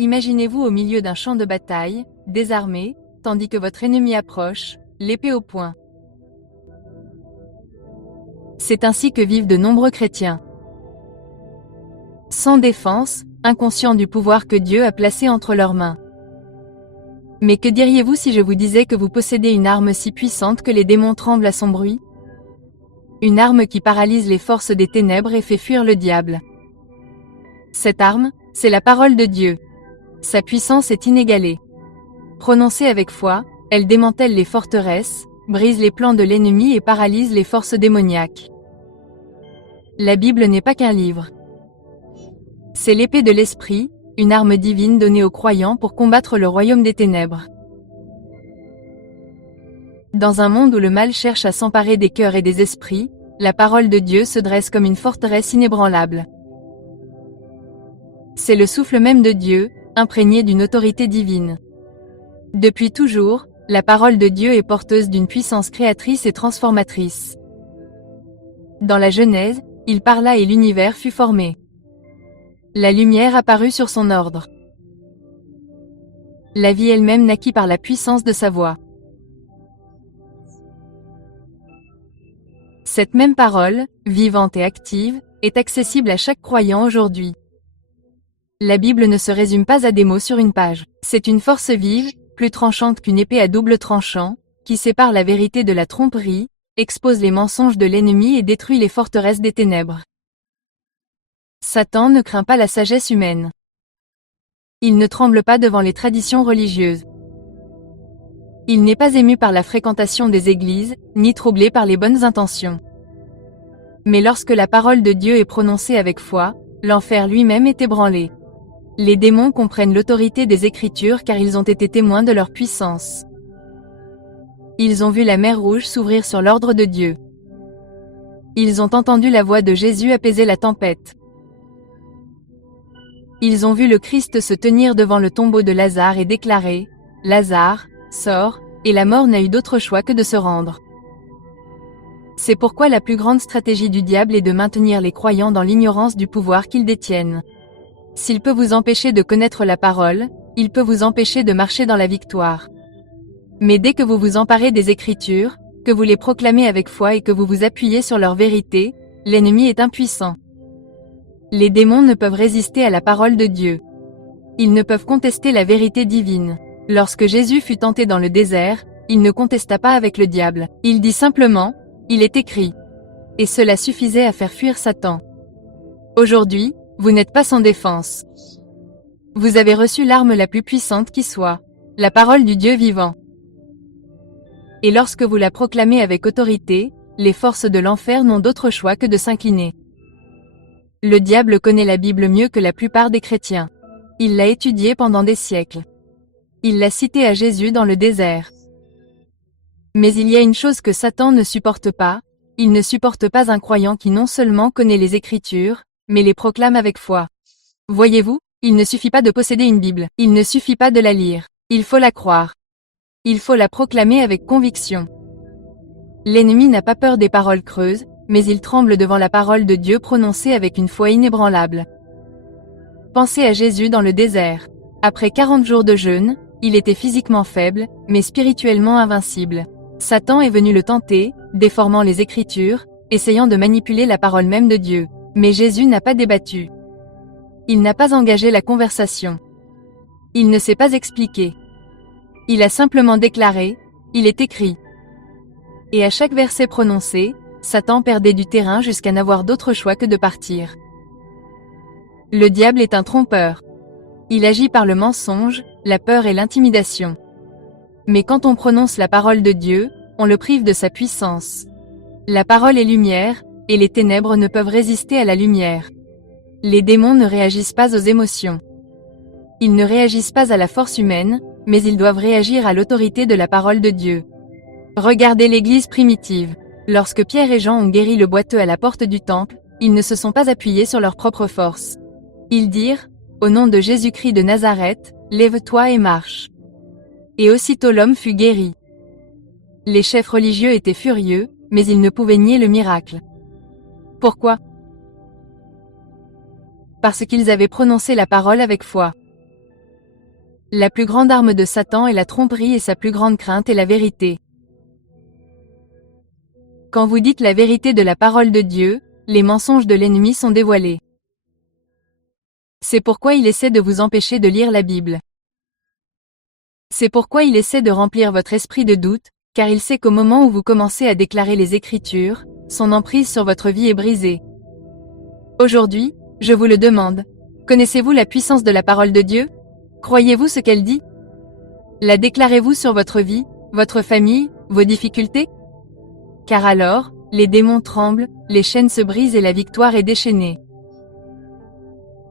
Imaginez-vous au milieu d'un champ de bataille, désarmé, tandis que votre ennemi approche, l'épée au poing. C'est ainsi que vivent de nombreux chrétiens. Sans défense, inconscients du pouvoir que Dieu a placé entre leurs mains. Mais que diriez-vous si je vous disais que vous possédez une arme si puissante que les démons tremblent à son bruit? Une arme qui paralyse les forces des ténèbres et fait fuir le diable. Cette arme, c'est la parole de Dieu. Sa puissance est inégalée. Prononcée avec foi, elle démantèle les forteresses, brise les plans de l'ennemi et paralyse les forces démoniaques. La Bible n'est pas qu'un livre. C'est l'épée de l'esprit, une arme divine donnée aux croyants pour combattre le royaume des ténèbres. Dans un monde où le mal cherche à s'emparer des cœurs et des esprits, la parole de Dieu se dresse comme une forteresse inébranlable. C'est le souffle même de Dieu, imprégné d'une autorité divine. Depuis toujours, la parole de Dieu est porteuse d'une puissance créatrice et transformatrice. Dans la Genèse, il parla et l'univers fut formé. La lumière apparut sur son ordre. La vie elle-même naquit par la puissance de sa voix. Cette même parole, vivante et active, est accessible à chaque croyant aujourd'hui. La Bible ne se résume pas à des mots sur une page. C'est une force vive, plus tranchante qu'une épée à double tranchant, qui sépare la vérité de la tromperie, expose les mensonges de l'ennemi et détruit les forteresses des ténèbres. Satan ne craint pas la sagesse humaine. Il ne tremble pas devant les traditions religieuses. Il n'est pas ému par la fréquentation des églises, ni troublé par les bonnes intentions. Mais lorsque la parole de Dieu est prononcée avec foi, l'enfer lui-même est ébranlé. Les démons comprennent l'autorité des Écritures car ils ont été témoins de leur puissance. Ils ont vu la mer Rouge s'ouvrir sur l'ordre de Dieu. Ils ont entendu la voix de Jésus apaiser la tempête. Ils ont vu le Christ se tenir devant le tombeau de Lazare et déclarer « Lazare, sors », et la mort n'a eu d'autre choix que de se rendre. C'est pourquoi la plus grande stratégie du diable est de maintenir les croyants dans l'ignorance du pouvoir qu'ils détiennent. S'il peut vous empêcher de connaître la parole, il peut vous empêcher de marcher dans la victoire. Mais dès que vous vous emparez des Écritures, que vous les proclamez avec foi et que vous vous appuyez sur leur vérité, l'ennemi est impuissant. Les démons ne peuvent résister à la parole de Dieu. Ils ne peuvent contester la vérité divine. Lorsque Jésus fut tenté dans le désert, il ne contesta pas avec le diable. Il dit simplement, « Il est écrit ». Et cela suffisait à faire fuir Satan. Aujourd'hui, vous n'êtes pas sans défense. Vous avez reçu l'arme la plus puissante qui soit, la parole du Dieu vivant. Et lorsque vous la proclamez avec autorité, les forces de l'enfer n'ont d'autre choix que de s'incliner. Le diable connaît la Bible mieux que la plupart des chrétiens. Il l'a étudiée pendant des siècles. Il l'a citée à Jésus dans le désert. Mais il y a une chose que Satan ne supporte pas, il ne supporte pas un croyant qui non seulement connaît les Écritures, mais les proclame avec foi. Voyez-vous, il ne suffit pas de posséder une Bible, il ne suffit pas de la lire, il faut la croire. Il faut la proclamer avec conviction. L'ennemi n'a pas peur des paroles creuses, mais il tremble devant la parole de Dieu prononcée avec une foi inébranlable. Pensez à Jésus dans le désert. Après 40 jours de jeûne, il était physiquement faible, mais spirituellement invincible. Satan est venu le tenter, déformant les Écritures, essayant de manipuler la parole même de Dieu. Mais Jésus n'a pas débattu. Il n'a pas engagé la conversation. Il ne s'est pas expliqué. Il a simplement déclaré, « Il est écrit ». Et à chaque verset prononcé, Satan perdait du terrain jusqu'à n'avoir d'autre choix que de partir. Le diable est un trompeur. Il agit par le mensonge, la peur et l'intimidation. Mais quand on prononce la parole de Dieu, on le prive de sa puissance. La parole est lumière, et les ténèbres ne peuvent résister à la lumière. Les démons ne réagissent pas aux émotions. Ils ne réagissent pas à la force humaine, mais ils doivent réagir à l'autorité de la parole de Dieu. Regardez l'Église primitive. Lorsque Pierre et Jean ont guéri le boiteux à la porte du temple, ils ne se sont pas appuyés sur leur propre force. Ils dirent, « Au nom de Jésus-Christ de Nazareth, lève-toi et marche. » Et aussitôt l'homme fut guéri. Les chefs religieux étaient furieux, mais ils ne pouvaient nier le miracle. Pourquoi? Parce qu'ils avaient prononcé la parole avec foi. La plus grande arme de Satan est la tromperie et sa plus grande crainte est la vérité. Quand vous dites la vérité de la parole de Dieu, les mensonges de l'ennemi sont dévoilés. C'est pourquoi il essaie de vous empêcher de lire la Bible. C'est pourquoi il essaie de remplir votre esprit de doute, car il sait qu'au moment où vous commencez à déclarer les Écritures, son emprise sur votre vie est brisée. Aujourd'hui, je vous le demande. Connaissez-vous la puissance de la parole de Dieu? Croyez-vous ce qu'elle dit? La déclarez-vous sur votre vie, votre famille, vos difficultés? Car alors, les démons tremblent, les chaînes se brisent et la victoire est déchaînée.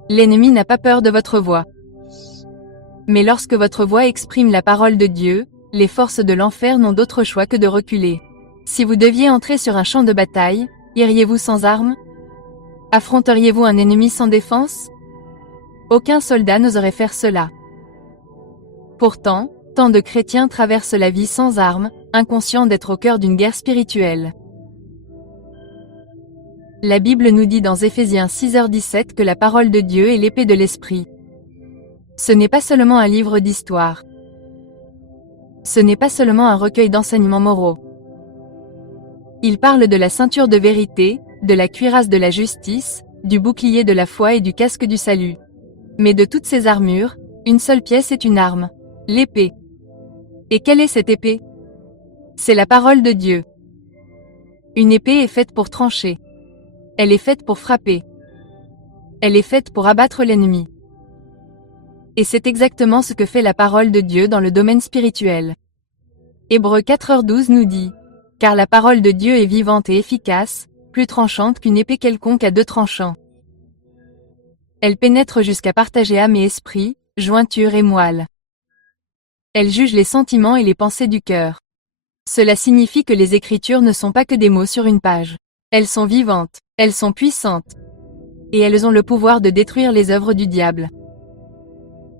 L'ennemi n'a pas peur de votre voix. Mais lorsque votre voix exprime la parole de Dieu, les forces de l'enfer n'ont d'autre choix que de reculer. Si vous deviez entrer sur un champ de bataille, iriez-vous sans armes? Affronteriez-vous un ennemi sans défense? Aucun soldat n'oserait faire cela. Pourtant, tant de chrétiens traversent la vie sans armes, inconscients d'être au cœur d'une guerre spirituelle. La Bible nous dit dans Éphésiens 6h17 que la parole de Dieu est l'épée de l'esprit. Ce n'est pas seulement un livre d'histoire. Ce n'est pas seulement un recueil d'enseignements moraux. Il parle de la ceinture de vérité, de la cuirasse de la justice, du bouclier de la foi et du casque du salut. Mais de toutes ces armures, une seule pièce est une arme, l'épée. Et quelle est cette épée? C'est la parole de Dieu. Une épée est faite pour trancher. Elle est faite pour frapper. Elle est faite pour abattre l'ennemi. Et c'est exactement ce que fait la parole de Dieu dans le domaine spirituel. Hébreux 4h12 nous dit: « Car la parole de Dieu est vivante et efficace, plus tranchante qu'une épée quelconque à deux tranchants. Elle pénètre jusqu'à partager âme et esprit, jointure et moelle. Elle juge les sentiments et les pensées du cœur. » Cela signifie que les Écritures ne sont pas que des mots sur une page. Elles sont vivantes, elles sont puissantes. Et elles ont le pouvoir de détruire les œuvres du diable.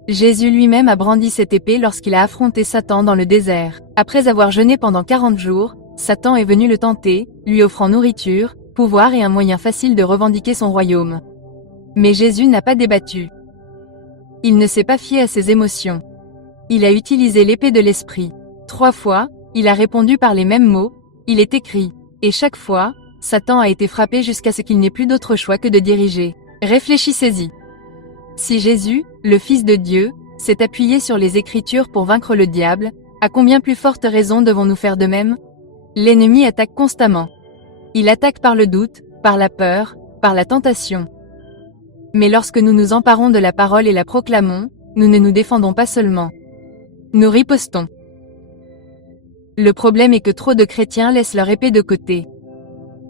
Jésus lui-même a brandi cette épée lorsqu'il a affronté Satan dans le désert. Après avoir jeûné pendant 40 jours, Satan est venu le tenter, lui offrant nourriture, pouvoir et un moyen facile de revendiquer son royaume. Mais Jésus n'a pas débattu. Il ne s'est pas fié à ses émotions. Il a utilisé l'épée de l'esprit. 3 fois, il a répondu par les mêmes mots, il est écrit. Et chaque fois, Satan a été frappé jusqu'à ce qu'il n'ait plus d'autre choix que de diriger. Réfléchissez-y. Si Jésus, le Fils de Dieu, s'est appuyé sur les Écritures pour vaincre le diable, à combien plus forte raison devons-nous faire de même? L'ennemi attaque constamment. Il attaque par le doute, par la peur, par la tentation. Mais lorsque nous nous emparons de la parole et la proclamons, nous ne nous défendons pas seulement. Nous ripostons. Le problème est que trop de chrétiens laissent leur épée de côté.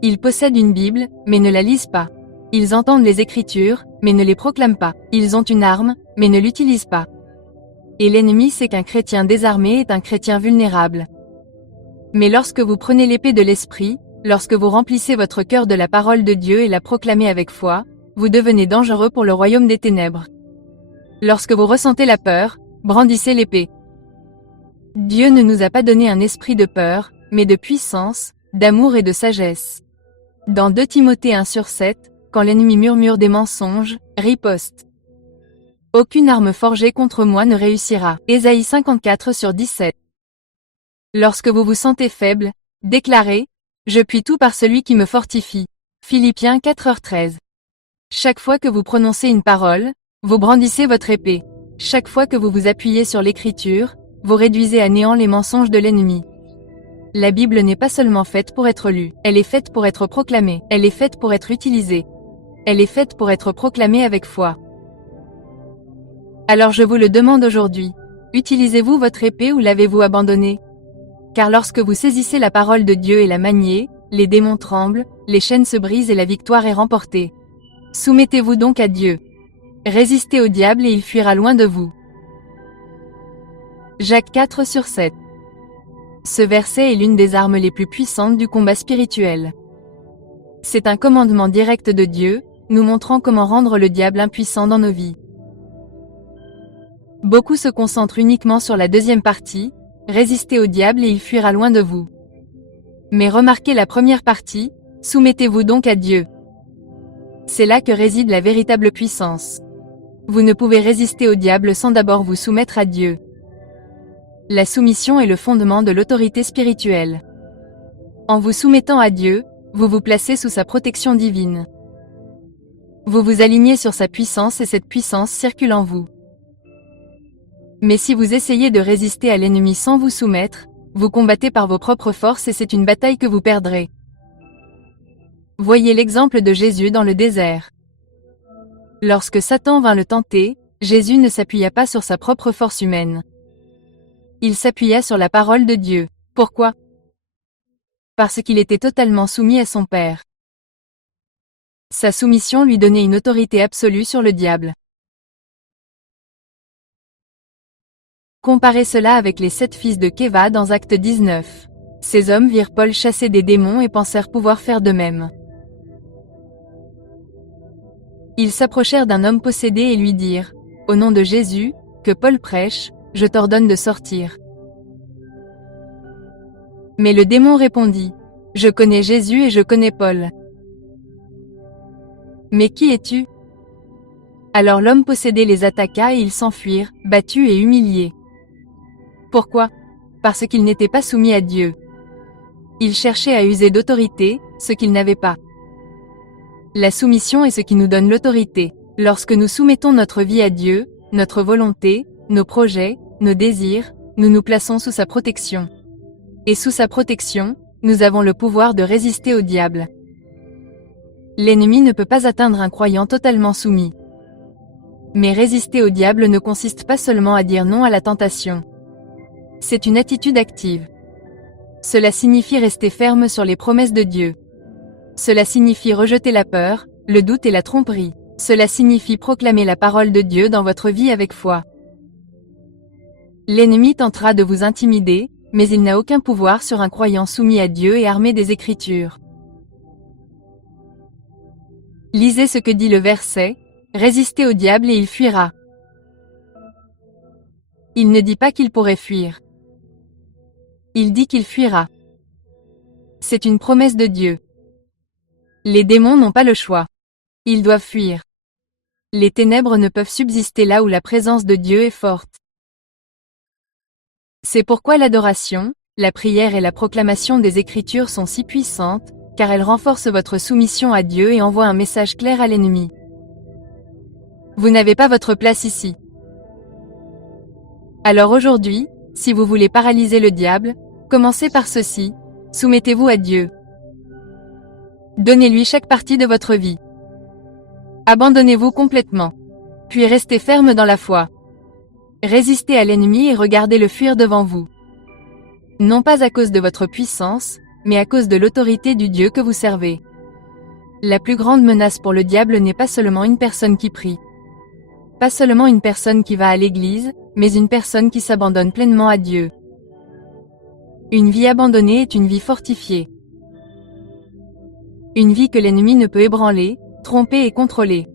Ils possèdent une Bible, mais ne la lisent pas. Ils entendent les Écritures, mais ne les proclament pas. Ils ont une arme, mais ne l'utilisent pas. Et l'ennemi sait qu'un chrétien désarmé est un chrétien vulnérable. Mais lorsque vous prenez l'épée de l'esprit, lorsque vous remplissez votre cœur de la parole de Dieu et la proclamez avec foi, vous devenez dangereux pour le royaume des ténèbres. Lorsque vous ressentez la peur, brandissez l'épée. Dieu ne nous a pas donné un esprit de peur, mais de puissance, d'amour et de sagesse. Dans 2 Timothée 1/7, quand l'ennemi murmure des mensonges, riposte. Aucune arme forgée contre moi ne réussira. Ésaïe 54/17. Lorsque vous vous sentez faible, déclarez « Je puis tout par celui qui me fortifie ». Philippiens 4h13. Chaque fois que vous prononcez une parole, vous brandissez votre épée. Chaque fois que vous vous appuyez sur l'Écriture, vous réduisez à néant les mensonges de l'ennemi. La Bible n'est pas seulement faite pour être lue, elle est faite pour être proclamée, elle est faite pour être utilisée. Elle est faite pour être proclamée avec foi. Alors je vous le demande aujourd'hui, utilisez-vous votre épée ou l'avez-vous abandonnée? Car lorsque vous saisissez la parole de Dieu et la maniez, les démons tremblent, les chaînes se brisent et la victoire est remportée. Soumettez-vous donc à Dieu. Résistez au diable et il fuira loin de vous. Jacques 4/7. Ce verset est l'une des armes les plus puissantes du combat spirituel. C'est un commandement direct de Dieu, nous montrant comment rendre le diable impuissant dans nos vies. Beaucoup se concentrent uniquement sur la deuxième partie, résistez au diable et il fuira loin de vous. Mais remarquez la première partie, soumettez-vous donc à Dieu. C'est là que réside la véritable puissance. Vous ne pouvez résister au diable sans d'abord vous soumettre à Dieu. La soumission est le fondement de l'autorité spirituelle. En vous soumettant à Dieu, vous vous placez sous sa protection divine. Vous vous alignez sur sa puissance et cette puissance circule en vous. Mais si vous essayez de résister à l'ennemi sans vous soumettre, vous combattez par vos propres forces et c'est une bataille que vous perdrez. Voyez l'exemple de Jésus dans le désert. Lorsque Satan vint le tenter, Jésus ne s'appuya pas sur sa propre force humaine. Il s'appuya sur la parole de Dieu. Pourquoi? Parce qu'il était totalement soumis à son Père. Sa soumission lui donnait une autorité absolue sur le diable. Comparez cela avec les 7 fils de Kéva dans Acte 19. Ces hommes virent Paul chasser des démons et pensèrent pouvoir faire de même. Ils s'approchèrent d'un homme possédé et lui dirent, « Au nom de Jésus, que Paul prêche, je t'ordonne de sortir. » Mais le démon répondit, « Je connais Jésus et je connais Paul. Mais qui es-tu » Alors l'homme possédé les attaqua et ils s'enfuirent, battus et humiliés. Pourquoi? Parce qu'ils n'étaient pas soumis à Dieu. Ils cherchaient à user d'autorité, ce qu'ils n'avaient pas. La soumission est ce qui nous donne l'autorité. Lorsque nous soumettons notre vie à Dieu, notre volonté, nos projets, nos désirs, nous nous plaçons sous sa protection. Et sous sa protection, nous avons le pouvoir de résister au diable. L'ennemi ne peut pas atteindre un croyant totalement soumis. Mais résister au diable ne consiste pas seulement à dire non à la tentation. C'est une attitude active. Cela signifie rester ferme sur les promesses de Dieu. Cela signifie rejeter la peur, le doute et la tromperie. Cela signifie proclamer la parole de Dieu dans votre vie avec foi. L'ennemi tentera de vous intimider, mais il n'a aucun pouvoir sur un croyant soumis à Dieu et armé des Écritures. Lisez ce que dit le verset, « Résistez au diable et il fuira ». Il ne dit pas qu'il pourrait fuir. Il dit qu'il fuira. C'est une promesse de Dieu. Les démons n'ont pas le choix. Ils doivent fuir. Les ténèbres ne peuvent subsister là où la présence de Dieu est forte. C'est pourquoi l'adoration, la prière et la proclamation des Écritures sont si puissantes, car elles renforcent votre soumission à Dieu et envoient un message clair à l'ennemi. Vous n'avez pas votre place ici. Alors aujourd'hui, si vous voulez paralyser le diable, commencez par ceci, soumettez-vous à Dieu. Donnez-lui chaque partie de votre vie. Abandonnez-vous complètement. Puis restez ferme dans la foi. Résistez à l'ennemi et regardez-le fuir devant vous. Non pas à cause de votre puissance, mais à cause de l'autorité du Dieu que vous servez. La plus grande menace pour le diable n'est pas seulement une personne qui prie. Pas seulement une personne qui va à l'église, mais une personne qui s'abandonne pleinement à Dieu. Une vie abandonnée est une vie fortifiée. Une vie que l'ennemi ne peut ébranler, tromper et contrôler.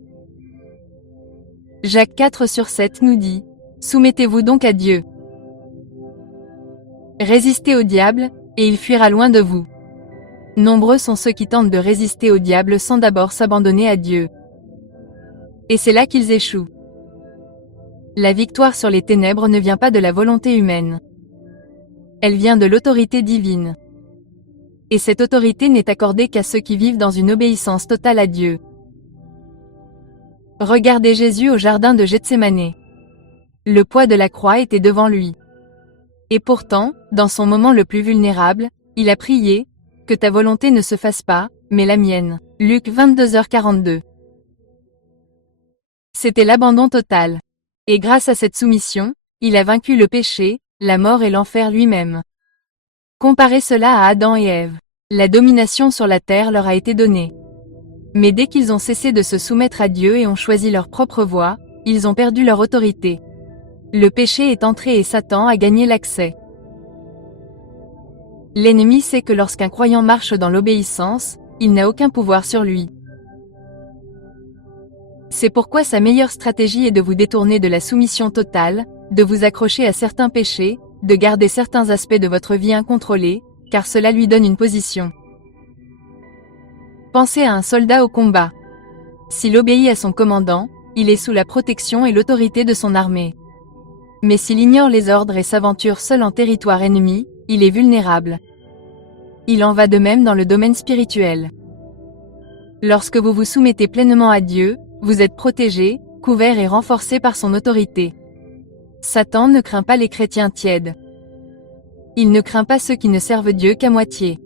Jacques 4/7 nous dit, « Soumettez-vous donc à Dieu. Résistez au diable, et il fuira loin de vous. » Nombreux sont ceux qui tentent de résister au diable sans d'abord s'abandonner à Dieu. Et c'est là qu'ils échouent. La victoire sur les ténèbres ne vient pas de la volonté humaine. Elle vient de l'autorité divine. Et cette autorité n'est accordée qu'à ceux qui vivent dans une obéissance totale à Dieu. Regardez Jésus au jardin de Gethsémanée. Le poids de la croix était devant lui. Et pourtant, dans son moment le plus vulnérable, il a prié, « Que ta volonté ne se fasse pas, mais la mienne. » Luc 22h42. C'était l'abandon total. Et grâce à cette soumission, il a vaincu le péché, la mort et l'enfer lui-même. Comparez cela à Adam et Ève. La domination sur la terre leur a été donnée. Mais dès qu'ils ont cessé de se soumettre à Dieu et ont choisi leur propre voie, ils ont perdu leur autorité. Le péché est entré et Satan a gagné l'accès. L'ennemi sait que lorsqu'un croyant marche dans l'obéissance, il n'a aucun pouvoir sur lui. C'est pourquoi sa meilleure stratégie est de vous détourner de la soumission totale, de vous accrocher à certains péchés, de garder certains aspects de votre vie incontrôlés, car cela lui donne une position. Pensez à un soldat au combat. S'il obéit à son commandant, il est sous la protection et l'autorité de son armée. Mais s'il ignore les ordres et s'aventure seul en territoire ennemi, il est vulnérable. Il en va de même dans le domaine spirituel. Lorsque vous vous soumettez pleinement à Dieu, vous êtes protégé, couvert et renforcé par son autorité. Satan ne craint pas les chrétiens tièdes. Il ne craint pas ceux qui ne servent Dieu qu'à moitié.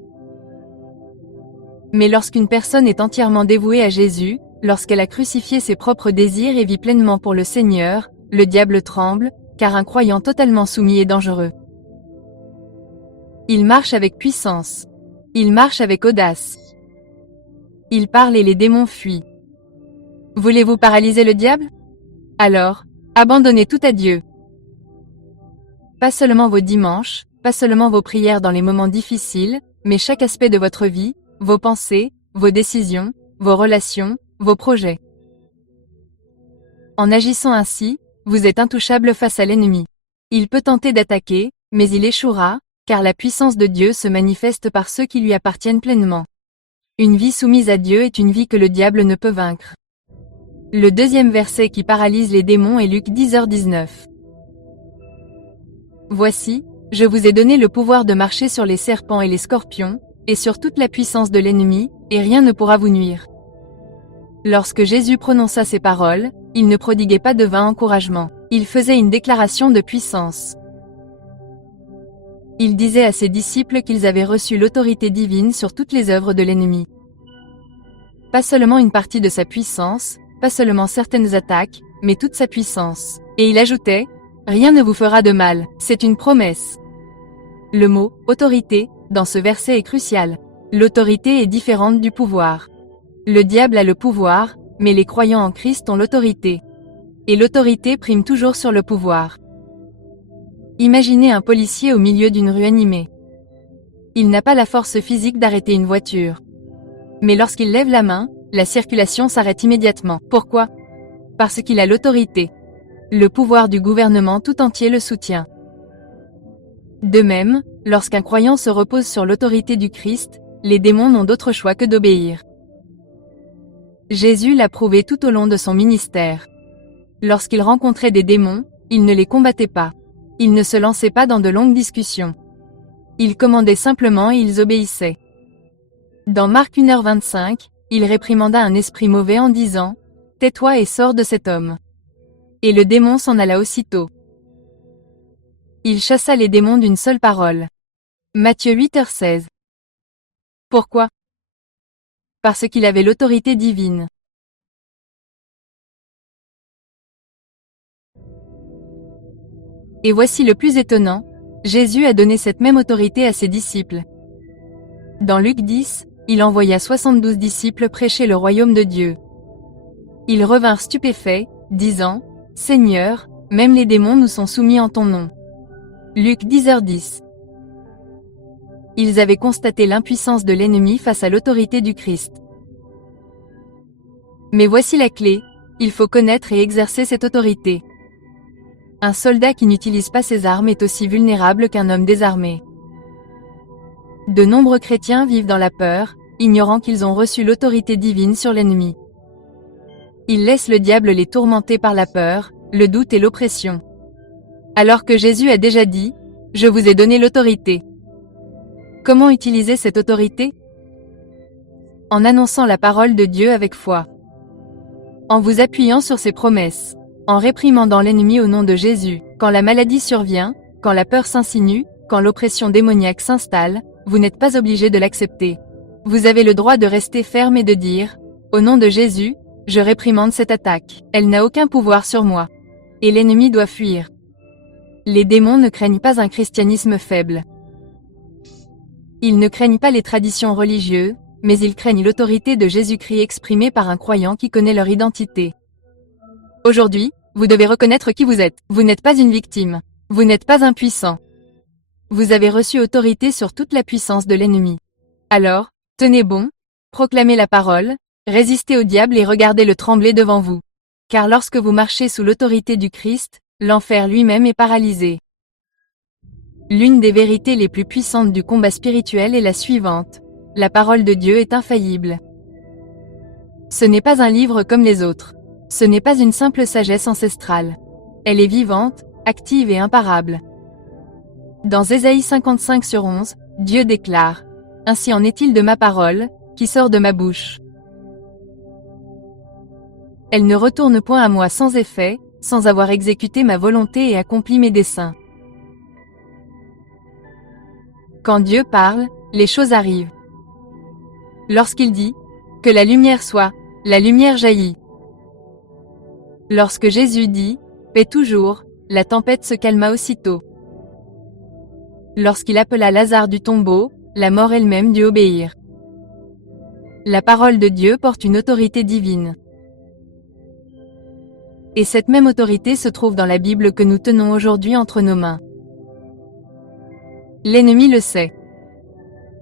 Mais lorsqu'une personne est entièrement dévouée à Jésus, lorsqu'elle a crucifié ses propres désirs et vit pleinement pour le Seigneur, le diable tremble, car un croyant totalement soumis est dangereux. Il marche avec puissance. Il marche avec audace. Il parle et les démons fuient. Voulez-vous paralyser le diable? Alors, abandonnez tout à Dieu. Pas seulement vos dimanches, pas seulement vos prières dans les moments difficiles, mais chaque aspect de votre vie, vos pensées, vos décisions, vos relations, vos projets. En agissant ainsi, vous êtes intouchable face à l'ennemi. Il peut tenter d'attaquer, mais il échouera, car la puissance de Dieu se manifeste par ceux qui lui appartiennent pleinement. Une vie soumise à Dieu est une vie que le diable ne peut vaincre. Le deuxième verset qui paralyse les démons est Luc 10h19. Voici, je vous ai donné le pouvoir de marcher sur les serpents et les scorpions, et sur toute la puissance de l'ennemi, et rien ne pourra vous nuire. Lorsque Jésus prononça ces paroles, il ne prodiguait pas de vain encouragement. Il faisait une déclaration de puissance. Il disait à ses disciples qu'ils avaient reçu l'autorité divine sur toutes les œuvres de l'ennemi. Pas seulement une partie de sa puissance, pas seulement certaines attaques, mais toute sa puissance. Et il ajoutait, « Rien ne vous fera de mal, c'est une promesse. » Le mot « autorité » dans ce verset est crucial. L'autorité est différente du pouvoir. Le diable a le pouvoir, mais les croyants en Christ ont l'autorité. Et l'autorité prime toujours sur le pouvoir. Imaginez un policier au milieu d'une rue animée. Il n'a pas la force physique d'arrêter une voiture. Mais lorsqu'il lève la main, la circulation s'arrête immédiatement. Pourquoi? Parce qu'il a l'autorité. Le pouvoir du gouvernement tout entier le soutient. De même, lorsqu'un croyant se repose sur l'autorité du Christ, les démons n'ont d'autre choix que d'obéir. Jésus l'a prouvé tout au long de son ministère. Lorsqu'il rencontrait des démons, il ne les combattait pas. Il ne se lançait pas dans de longues discussions. Il commandait simplement et ils obéissaient. Dans Marc 1h25, il réprimanda un esprit mauvais en disant « Tais-toi et sors de cet homme ». Et le démon s'en alla aussitôt. Il chassa les démons d'une seule parole. Matthieu 8h16. Pourquoi? Parce qu'il avait l'autorité divine. Et voici le plus étonnant, Jésus a donné cette même autorité à ses disciples. Dans Luc 10, il envoya 72 disciples prêcher le royaume de Dieu. Ils revinrent stupéfaits, disant, « Seigneur, même les démons nous sont soumis en ton nom. » Luc 10h10. Ils avaient constaté l'impuissance de l'ennemi face à l'autorité du Christ. Mais voici la clé, il faut connaître et exercer cette autorité. Un soldat qui n'utilise pas ses armes est aussi vulnérable qu'un homme désarmé. De nombreux chrétiens vivent dans la peur, ignorant qu'ils ont reçu l'autorité divine sur l'ennemi. Ils laissent le diable les tourmenter par la peur, le doute et l'oppression. Alors que Jésus a déjà dit, « Je vous ai donné l'autorité ». Comment utiliser cette autorité? En annonçant la parole de Dieu avec foi. En vous appuyant sur ses promesses. En réprimandant l'ennemi au nom de Jésus. Quand la maladie survient, quand la peur s'insinue, quand l'oppression démoniaque s'installe, vous n'êtes pas obligé de l'accepter. Vous avez le droit de rester ferme et de dire, « Au nom de Jésus, je réprimande cette attaque. Elle n'a aucun pouvoir sur moi. » Et l'ennemi doit fuir. Les démons ne craignent pas un christianisme faible. Ils ne craignent pas les traditions religieuses, mais ils craignent l'autorité de Jésus-Christ exprimée par un croyant qui connaît leur identité. Aujourd'hui, vous devez reconnaître qui vous êtes. Vous n'êtes pas une victime. Vous n'êtes pas impuissant. Vous avez reçu autorité sur toute la puissance de l'ennemi. Alors, tenez bon, proclamez la parole, résistez au diable et regardez-le trembler devant vous. Car lorsque vous marchez sous l'autorité du Christ, l'enfer lui-même est paralysé. L'une des vérités les plus puissantes du combat spirituel est la suivante. La parole de Dieu est infaillible. Ce n'est pas un livre comme les autres. Ce n'est pas une simple sagesse ancestrale. Elle est vivante, active et imparable. Dans Ésaïe 55/11, Dieu déclare « Ainsi en est-il de ma parole, qui sort de ma bouche. Elle ne retourne point à moi sans effet, sans avoir exécuté ma volonté et accompli mes desseins. » Quand Dieu parle, les choses arrivent. Lorsqu'il dit « Que la lumière soit », la lumière jaillit. Lorsque Jésus dit « Paix toujours », la tempête se calma aussitôt. Lorsqu'il appela Lazare du tombeau, la mort elle-même dut obéir. La parole de Dieu porte une autorité divine. Et cette même autorité se trouve dans la Bible que nous tenons aujourd'hui entre nos mains. L'ennemi le sait.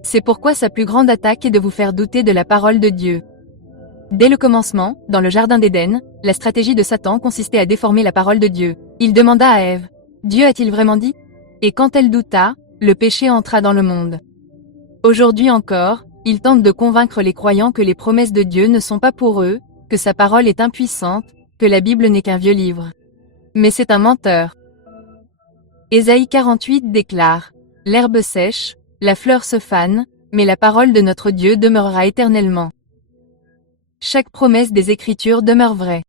C'est pourquoi sa plus grande attaque est de vous faire douter de la parole de Dieu. Dès le commencement, dans le jardin d'Éden, la stratégie de Satan consistait à déformer la parole de Dieu. Il demanda à Ève, « Dieu a-t-il vraiment dit ?» Et quand elle douta, le péché entra dans le monde. Aujourd'hui encore, il tente de convaincre les croyants que les promesses de Dieu ne sont pas pour eux, que sa parole est impuissante, que la Bible n'est qu'un vieux livre. Mais c'est un menteur. Ésaïe 48 déclare « L'herbe sèche, la fleur se fane, mais la parole de notre Dieu demeurera éternellement. » Chaque promesse des Écritures demeure vraie.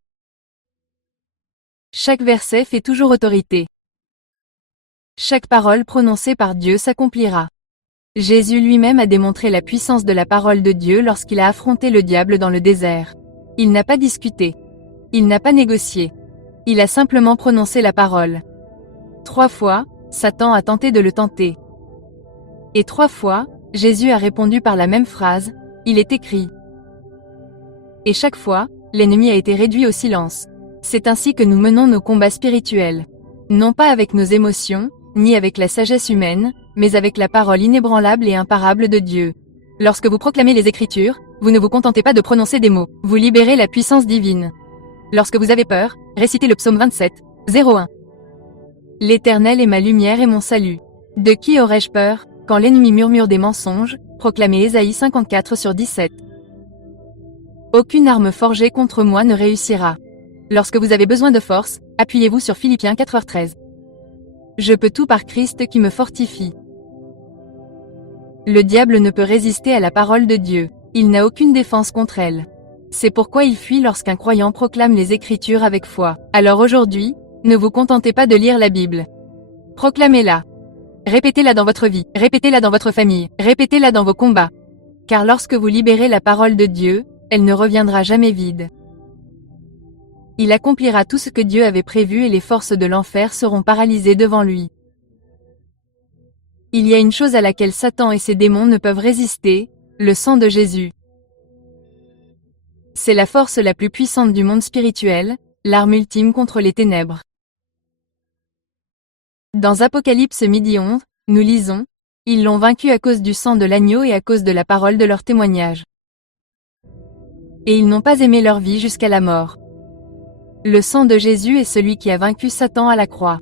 Chaque verset fait toujours autorité. Chaque parole prononcée par Dieu s'accomplira. Jésus lui-même a démontré la puissance de la parole de Dieu lorsqu'il a affronté le diable dans le désert. Il n'a pas discuté. Il n'a pas négocié. Il a simplement prononcé la parole. 3 fois, Satan a tenté de le tenter. Et 3 fois, Jésus a répondu par la même phrase, « Il est écrit ». Et chaque fois, l'ennemi a été réduit au silence. C'est ainsi que nous menons nos combats spirituels. Non pas avec nos émotions, ni avec la sagesse humaine, mais avec la parole inébranlable et imparable de Dieu. Lorsque vous proclamez les Écritures, vous ne vous contentez pas de prononcer des mots, vous libérez la puissance divine. Lorsque vous avez peur, récitez le psaume 27, 01. L'Éternel est ma lumière et mon salut. De qui aurais-je peur, quand l'ennemi murmure des mensonges, proclamez Ésaïe 54/17. Aucune arme forgée contre moi ne réussira. Lorsque vous avez besoin de force, appuyez-vous sur Philippiens 4:13. Je peux tout par Christ qui me fortifie. Le diable ne peut résister à la parole de Dieu. Il n'a aucune défense contre elle. C'est pourquoi il fuit lorsqu'un croyant proclame les Écritures avec foi. Alors aujourd'hui, ne vous contentez pas de lire la Bible. Proclamez-la. Répétez-la dans votre vie, répétez-la dans votre famille, répétez-la dans vos combats. Car lorsque vous libérez la parole de Dieu, elle ne reviendra jamais vide. Il accomplira tout ce que Dieu avait prévu et les forces de l'enfer seront paralysées devant lui. Il y a une chose à laquelle Satan et ses démons ne peuvent résister, le sang de Jésus. C'est la force la plus puissante du monde spirituel, l'arme ultime contre les ténèbres. Dans Apocalypse 11, nous lisons « Ils l'ont vaincu à cause du sang de l'agneau et à cause de la parole de leur témoignage. Et ils n'ont pas aimé leur vie jusqu'à la mort. » Le sang de Jésus est celui qui a vaincu Satan à la croix.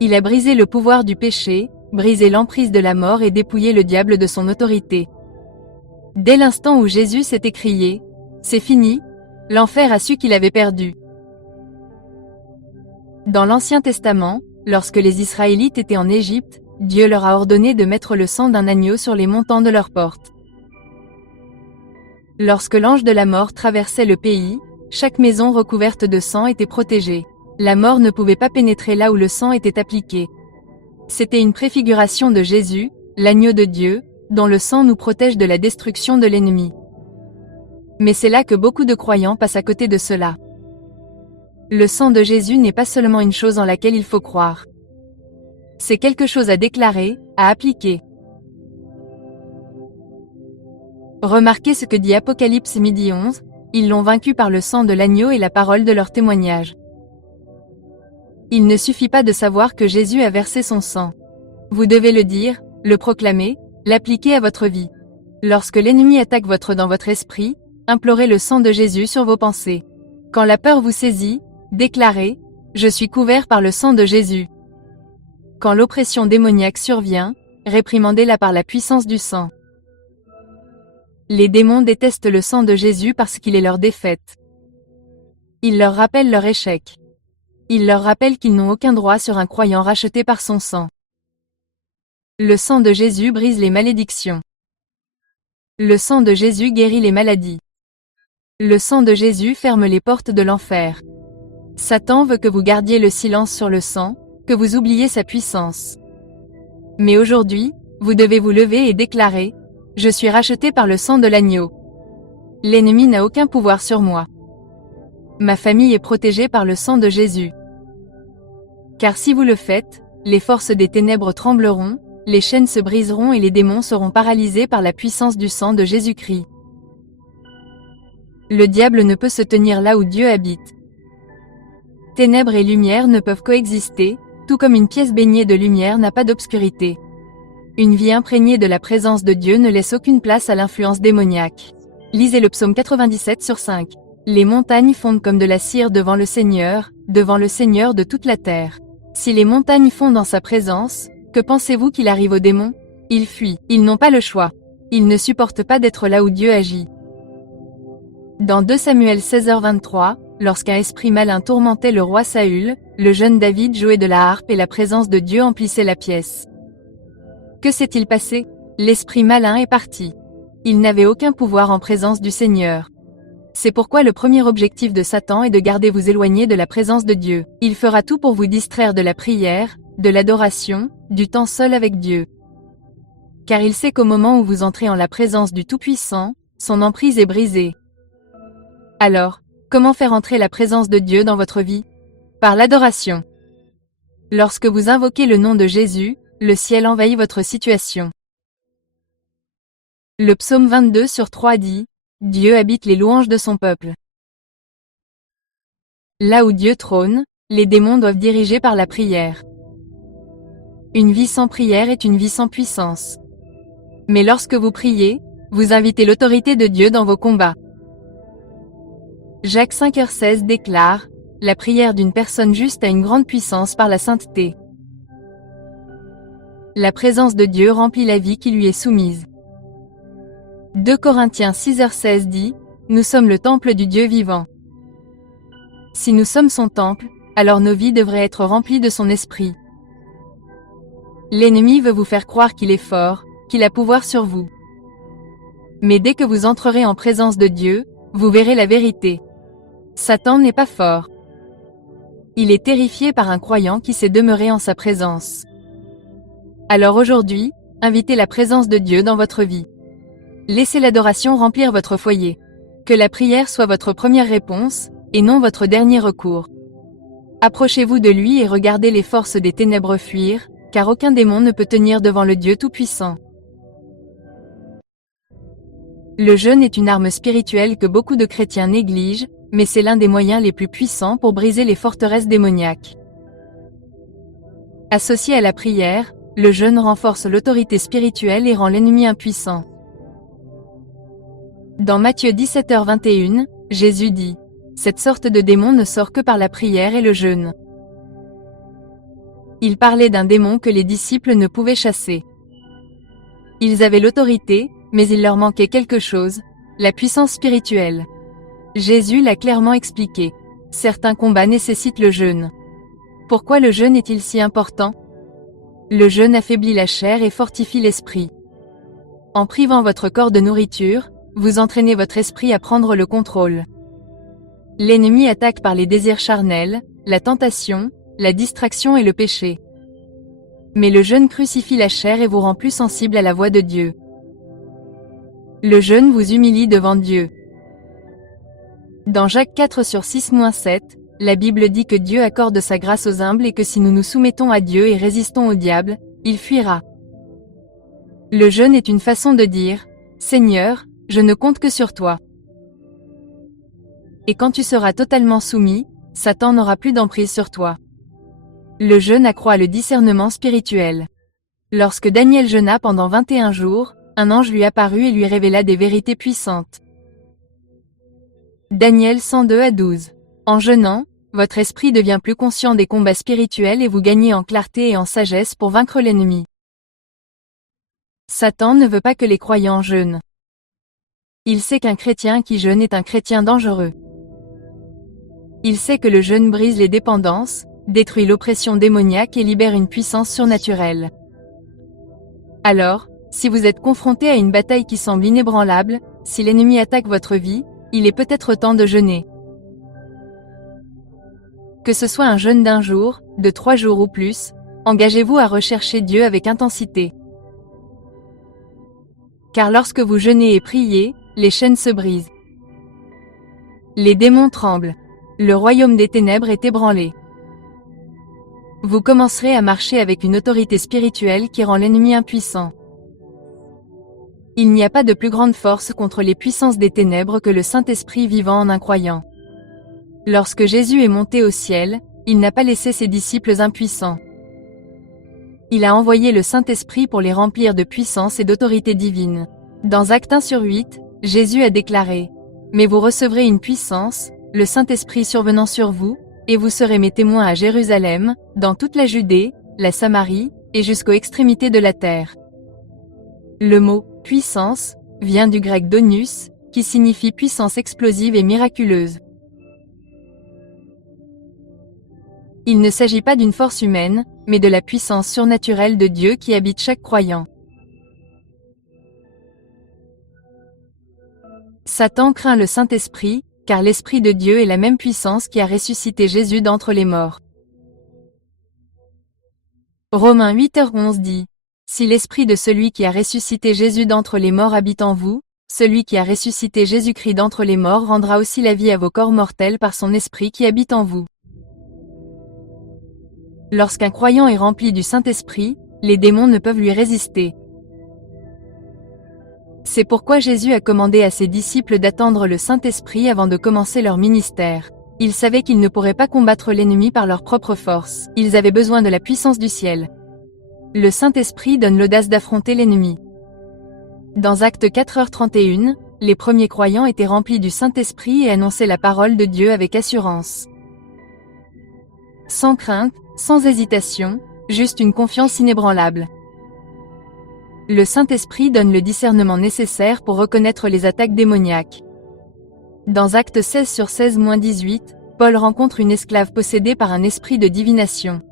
Il a brisé le pouvoir du péché, brisé l'emprise de la mort et dépouillé le diable de son autorité. Dès l'instant où Jésus s'est écrié « C'est fini », l'enfer a su qu'il avait perdu. Dans l'Ancien Testament, lorsque les Israélites étaient en Égypte, Dieu leur a ordonné de mettre le sang d'un agneau sur les montants de leurs portes. Lorsque l'ange de la mort traversait le pays, chaque maison recouverte de sang était protégée. La mort ne pouvait pas pénétrer là où le sang était appliqué. C'était une préfiguration de Jésus, l'agneau de Dieu, dont le sang nous protège de la destruction de l'ennemi. Mais c'est là que beaucoup de croyants passent à côté de cela. Le sang de Jésus n'est pas seulement une chose en laquelle il faut croire. C'est quelque chose à déclarer, à appliquer. Remarquez ce que dit Apocalypse 11, ils l'ont vaincu par le sang de l'agneau et la parole de leur témoignage. Il ne suffit pas de savoir que Jésus a versé son sang. Vous devez le dire, le proclamer, l'appliquer à votre vie. Lorsque l'ennemi attaque dans votre esprit, implorez le sang de Jésus sur vos pensées. Quand la peur vous saisit, déclarez « Je suis couvert par le sang de Jésus ». Quand l'oppression démoniaque survient, réprimandez-la par la puissance du sang. Les démons détestent le sang de Jésus parce qu'il est leur défaite. Il leur rappelle leur échec. Il leur rappelle qu'ils n'ont aucun droit sur un croyant racheté par son sang. Le sang de Jésus brise les malédictions. Le sang de Jésus guérit les maladies. Le sang de Jésus ferme les portes de l'enfer. Satan veut que vous gardiez le silence sur le sang, que vous oubliez sa puissance. Mais aujourd'hui, vous devez vous lever et déclarer « Je suis racheté par le sang de l'agneau. L'ennemi n'a aucun pouvoir sur moi. Ma famille est protégée par le sang de Jésus. » Car si vous le faites, les forces des ténèbres trembleront, les chaînes se briseront et les démons seront paralysés par la puissance du sang de Jésus-Christ. Le diable ne peut se tenir là où Dieu habite. Ténèbres et lumière ne peuvent coexister, tout comme une pièce baignée de lumière n'a pas d'obscurité. Une vie imprégnée de la présence de Dieu ne laisse aucune place à l'influence démoniaque. Lisez le psaume 97/5. Les montagnes fondent comme de la cire devant le Seigneur de toute la terre. Si les montagnes fondent en sa présence, que pensez-vous qu'il arrive aux démons? Ils fuient, ils n'ont pas le choix. Ils ne supportent pas d'être là où Dieu agit. Dans 2 Samuel 16h23, lorsqu'un esprit malin tourmentait le roi Saül, le jeune David jouait de la harpe et la présence de Dieu emplissait la pièce. Que s'est-il passé? L'esprit malin est parti. Il n'avait aucun pouvoir en présence du Seigneur. C'est pourquoi le premier objectif de Satan est de garder vous éloigné de la présence de Dieu. Il fera tout pour vous distraire de la prière, de l'adoration, du temps seul avec Dieu. Car il sait qu'au moment où vous entrez en la présence du Tout-Puissant, son emprise est brisée. Alors, comment faire entrer la présence de Dieu dans votre vie? Par l'adoration. Lorsque vous invoquez le nom de Jésus, le ciel envahit votre situation. Le psaume 22/3 dit « Dieu habite les louanges de son peuple ». Là où Dieu trône, les démons doivent diriger par la prière. Une vie sans prière est une vie sans puissance. Mais lorsque vous priez, vous invitez l'autorité de Dieu dans vos combats. Jacques 5h16 déclare « La prière d'une personne juste a une grande puissance par la sainteté ». La présence de Dieu remplit la vie qui lui est soumise. 2 Corinthiens 6h16 dit « Nous sommes le temple du Dieu vivant ». Si nous sommes son temple, alors nos vies devraient être remplies de son esprit. L'ennemi veut vous faire croire qu'il est fort, qu'il a pouvoir sur vous. Mais dès que vous entrerez en présence de Dieu, vous verrez la vérité. Satan n'est pas fort. Il est terrifié par un croyant qui sait demeurer en sa présence. Alors aujourd'hui, invitez la présence de Dieu dans votre vie. Laissez l'adoration remplir votre foyer. Que la prière soit votre première réponse, et non votre dernier recours. Approchez-vous de lui et regardez les forces des ténèbres fuir, car aucun démon ne peut tenir devant le Dieu Tout-Puissant. Le jeûne est une arme spirituelle que beaucoup de chrétiens négligent, mais c'est l'un des moyens les plus puissants pour briser les forteresses démoniaques. Associé à la prière, le jeûne renforce l'autorité spirituelle et rend l'ennemi impuissant. Dans Matthieu 17h21, Jésus dit « Cette sorte de démon ne sort que par la prière et le jeûne ». Il parlait d'un démon que les disciples ne pouvaient chasser. Ils avaient l'autorité, mais il leur manquait quelque chose, la puissance spirituelle. Jésus l'a clairement expliqué. Certains combats nécessitent le jeûne. Pourquoi le jeûne est-il si important? Le jeûne affaiblit la chair et fortifie l'esprit. En privant votre corps de nourriture, vous entraînez votre esprit à prendre le contrôle. L'ennemi attaque par les désirs charnels, la tentation, la distraction et le péché. Mais le jeûne crucifie la chair et vous rend plus sensible à la voix de Dieu. Le jeûne vous humilie devant Dieu. Dans Jacques 4/6-7, la Bible dit que Dieu accorde sa grâce aux humbles et que si nous nous soumettons à Dieu et résistons au diable, il fuira. Le jeûne est une façon de dire « Seigneur, je ne compte que sur toi ». Et quand tu seras totalement soumis, Satan n'aura plus d'emprise sur toi. Le jeûne accroît le discernement spirituel. Lorsque Daniel jeûna pendant 21 jours, un ange lui apparut et lui révéla des vérités puissantes. Daniel 102-12. En jeûnant, votre esprit devient plus conscient des combats spirituels et vous gagnez en clarté et en sagesse pour vaincre l'ennemi. Satan ne veut pas que les croyants jeûnent. Il sait qu'un chrétien qui jeûne est un chrétien dangereux. Il sait que le jeûne brise les dépendances, détruit l'oppression démoniaque et libère une puissance surnaturelle. Alors, si vous êtes confronté à une bataille qui semble inébranlable, si l'ennemi attaque votre vie, il est peut-être temps de jeûner. Que ce soit un jeûne d'1 jour, de 3 jours ou plus, engagez-vous à rechercher Dieu avec intensité. Car lorsque vous jeûnez et priez, les chaînes se brisent. Les démons tremblent. Le royaume des ténèbres est ébranlé. Vous commencerez à marcher avec une autorité spirituelle qui rend l'ennemi impuissant. Il n'y a pas de plus grande force contre les puissances des ténèbres que le Saint-Esprit vivant en un croyant. Lorsque Jésus est monté au ciel, il n'a pas laissé ses disciples impuissants. Il a envoyé le Saint-Esprit pour les remplir de puissance et d'autorité divine. Dans Actes 1/8, Jésus a déclaré « Mais vous recevrez une puissance, le Saint-Esprit survenant sur vous, et vous serez mes témoins à Jérusalem, dans toute la Judée, la Samarie, et jusqu'aux extrémités de la terre. » Le mot « puissance » vient du grec donus, qui signifie puissance explosive et miraculeuse. Il ne s'agit pas d'une force humaine, mais de la puissance surnaturelle de Dieu qui habite chaque croyant. Satan craint le Saint-Esprit, car l'Esprit de Dieu est la même puissance qui a ressuscité Jésus d'entre les morts. Romains 8h11 dit « Si l'Esprit de celui qui a ressuscité Jésus d'entre les morts habite en vous, celui qui a ressuscité Jésus-Christ d'entre les morts rendra aussi la vie à vos corps mortels par son Esprit qui habite en vous. » Lorsqu'un croyant est rempli du Saint-Esprit, les démons ne peuvent lui résister. C'est pourquoi Jésus a commandé à ses disciples d'attendre le Saint-Esprit avant de commencer leur ministère. Ils savaient qu'ils ne pourraient pas combattre l'ennemi par leur propre force, ils avaient besoin de la puissance du ciel. Le Saint-Esprit donne l'audace d'affronter l'ennemi. Dans Actes 4h31, les premiers croyants étaient remplis du Saint-Esprit et annonçaient la parole de Dieu avec assurance. Sans crainte, sans hésitation, juste une confiance inébranlable. Le Saint-Esprit donne le discernement nécessaire pour reconnaître les attaques démoniaques. Dans Actes 16/16-18, Paul rencontre une esclave possédée par un esprit de divination.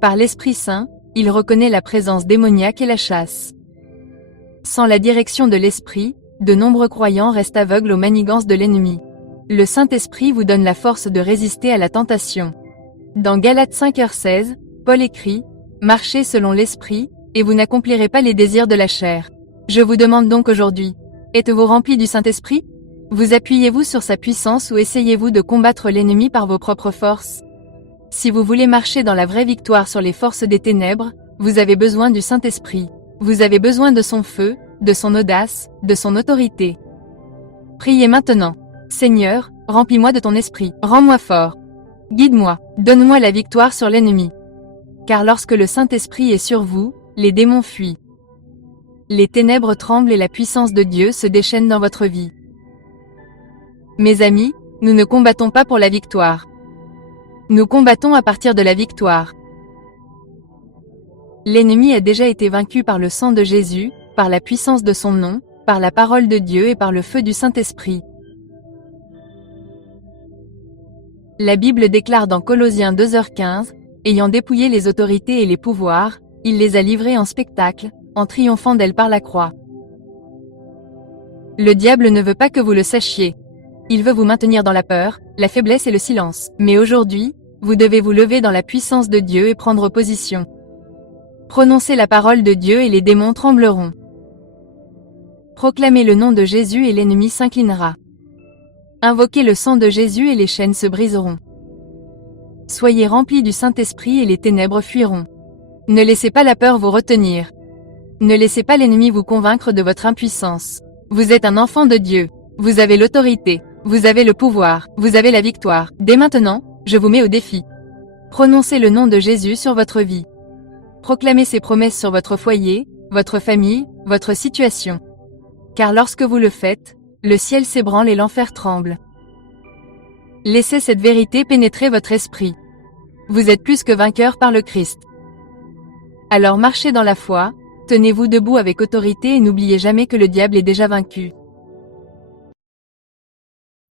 Par l'Esprit Saint, il reconnaît la présence démoniaque et la chasse. Sans la direction de l'Esprit, de nombreux croyants restent aveugles aux manigances de l'ennemi. Le Saint-Esprit vous donne la force de résister à la tentation. Dans Galates 5h16, Paul écrit « Marchez selon l'Esprit, et vous n'accomplirez pas les désirs de la chair. Je vous demande donc aujourd'hui, êtes-vous remplis du Saint-Esprit? Vous appuyez-vous sur sa puissance ou essayez-vous de combattre l'ennemi par vos propres forces? Si vous voulez marcher dans la vraie victoire sur les forces des ténèbres, vous avez besoin du Saint-Esprit. Vous avez besoin de son feu, de son audace, de son autorité. Priez maintenant. Seigneur, remplis-moi de ton esprit, rends-moi fort. Guide-moi, donne-moi la victoire sur l'ennemi. Car lorsque le Saint-Esprit est sur vous, les démons fuient. Les ténèbres tremblent et la puissance de Dieu se déchaîne dans votre vie. Mes amis, nous ne combattons pas pour la victoire. Nous combattons à partir de la victoire. L'ennemi a déjà été vaincu par le sang de Jésus, par la puissance de son nom, par la parole de Dieu et par le feu du Saint-Esprit. La Bible déclare dans Colossiens 2h15, « Ayant dépouillé les autorités et les pouvoirs, il les a livrés en spectacle, en triomphant d'elles par la croix. » Le diable ne veut pas que vous le sachiez. Il veut vous maintenir dans la peur, la faiblesse et le silence. Mais aujourd'hui, vous devez vous lever dans la puissance de Dieu et prendre position. Prononcez la parole de Dieu et les démons trembleront. Proclamez le nom de Jésus et l'ennemi s'inclinera. Invoquez le sang de Jésus et les chaînes se briseront. Soyez remplis du Saint-Esprit et les ténèbres fuiront. Ne laissez pas la peur vous retenir. Ne laissez pas l'ennemi vous convaincre de votre impuissance. Vous êtes un enfant de Dieu. Vous avez l'autorité. Vous avez le pouvoir. Vous avez la victoire. Dès maintenant, je vous mets au défi. Prononcez le nom de Jésus sur votre vie. Proclamez ses promesses sur votre foyer, votre famille, votre situation. Car lorsque vous le faites, le ciel s'ébranle et l'enfer tremble. Laissez cette vérité pénétrer votre esprit. Vous êtes plus que vainqueur par le Christ. Alors marchez dans la foi, tenez-vous debout avec autorité et n'oubliez jamais que le diable est déjà vaincu.